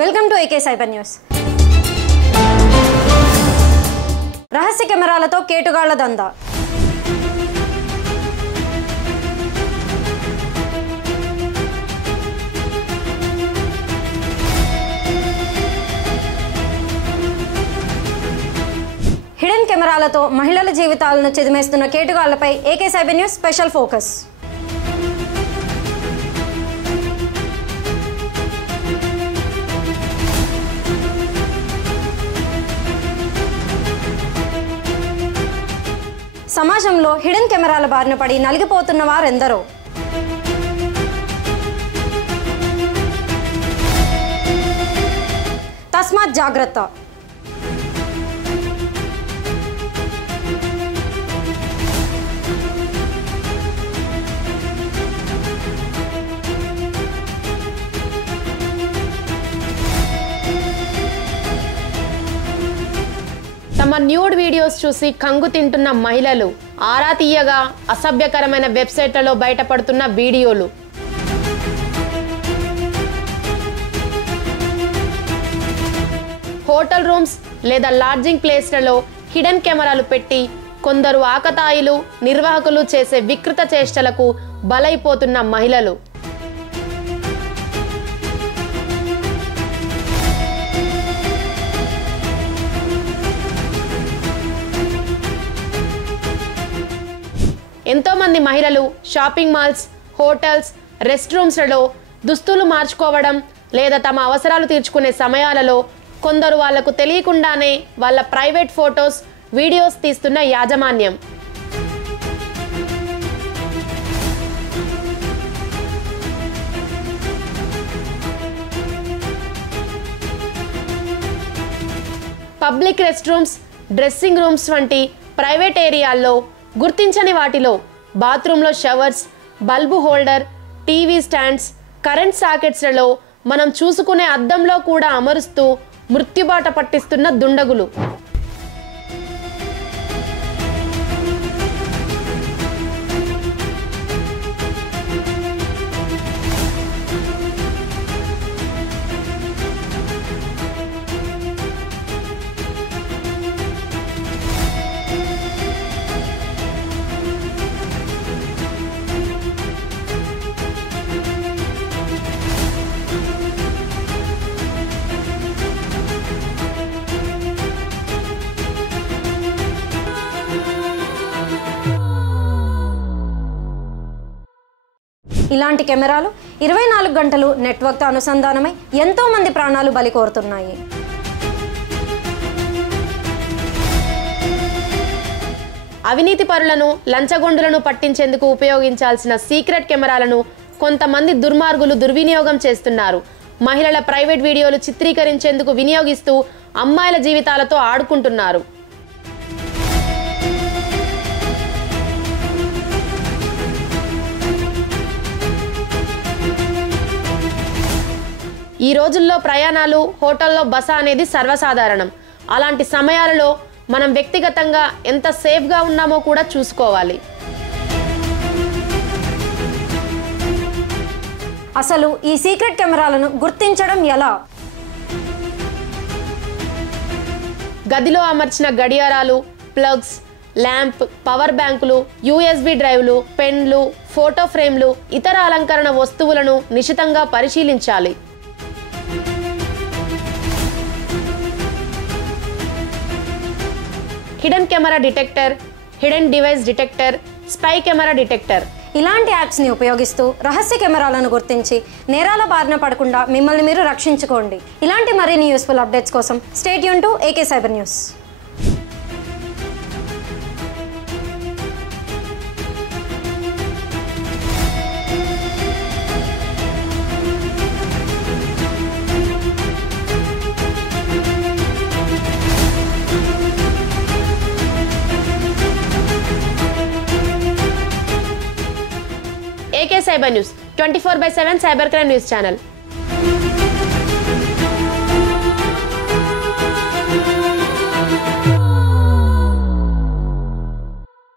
Welcome to AK cyber news. రహస్య కెమెరాలతో కేటుగాళ్ల దందా. హిడెన్ కెమెరాలతో మహిళల జీవితాలను చిదిమేస్తున్న కేటుగాళ్లపై AK cyber news special focus. సమాజంలో హిడెన్ కెమెరాల బారిన పడి నలిగిపోతున్న వారెందరో. తస్మాత్ జాగ్రత్త. తమ న్యూడ్ వీడియోస్ చూసి కంగు తింటున్న మహిళలు, ఆరా తీయగా అసభ్యకరమైన వెబ్సైట్లలో బయటపడుతున్న వీడియోలు. హోటల్ రూమ్స్ లేదా లాడ్జింగ్ ప్లేస్లలో హిడెన్ కెమెరాలు పెట్టి కొందరు ఆకతాయిలు, నిర్వాహకులు చేసే వికృత చేష్టలకు బలైపోతున్న మహిళలు. ఎంతోమంది మహిళలు షాపింగ్ మాల్స్, హోటల్స్, రెస్ట్ రూమ్స్లలో దుస్తులు మార్చుకోవడం లేదా తమ అవసరాలు తీర్చుకునే సమయాలలో కొందరు వాళ్లకు తెలియకుండానే వాళ్ళ ప్రైవేట్ ఫొటోస్, వీడియోస్ తీస్తున్న యాజమాన్యం. Public rest rooms, dressing rooms వంటి ప్రైవేట్ ఏరియాల్లో గుర్తించని వాటిలో బాత్రూంలో showers, bulb holder, TV stands, current సాకెట్స్లలో మనం చూసుకునే అద్దంలో కూడా అమరుస్తూ మృత్యుబాట పట్టిస్తున్న దుండగులు. ఇలాంటి కెమెరాలు 24 గంటలు నెట్వర్క్తో అనుసంధానమై ఎంతో మంది ప్రాణాలు బలి కోరుతున్నాయి. అవినీతి పరులను, లంచగొండులను పట్టించేందుకు ఉపయోగించాల్సిన సీక్రెట్ కెమెరాలను కొంతమంది దుర్మార్గులు దుర్వినియోగం చేస్తున్నారు. మహిళల ప్రైవేట్ వీడియోలు చిత్రీకరించేందుకు వినియోగిస్తూ అమ్మాయిల జీవితాలతో ఆడుకుంటున్నారు. ఈ రోజుల్లో ప్రయాణాలు, హోటల్లో బస అనేది సర్వసాధారణం. అలాంటి సమయాలలో మనం వ్యక్తిగతంగా ఎంత సేఫ్గా ఉన్నామో కూడా చూసుకోవాలి. అసలు ఈ సీక్రెట్ కెమెరాలను గుర్తించడం ఎలా? గదిలో అమర్చిన గడియారాలు, ప్లగ్స్, ల్యాంప్, పవర్ బ్యాంకులు, యూఎస్బి డ్రైవ్లు, పెన్లు, ఫోటో ఫ్రేమ్లు, ఇతర అలంకరణ వస్తువులను నిశితంగా పరిశీలించాలి. Hidden camera detector, hidden device detector, spy camera detector ఇలాంటి యాప్స్ని ఉపయోగిస్తూ రహస్య కెమెరాలను గుర్తించి నేరాల బారిన పడకుండా మిమ్మల్ని మీరు రక్షించుకోండి. ఇలాంటి మరిన్ని యూస్ఫుల్ అప్డేట్స్ కోసం stay tune to AK cyber news. AK cyber news 24/7 cyber crime news channel.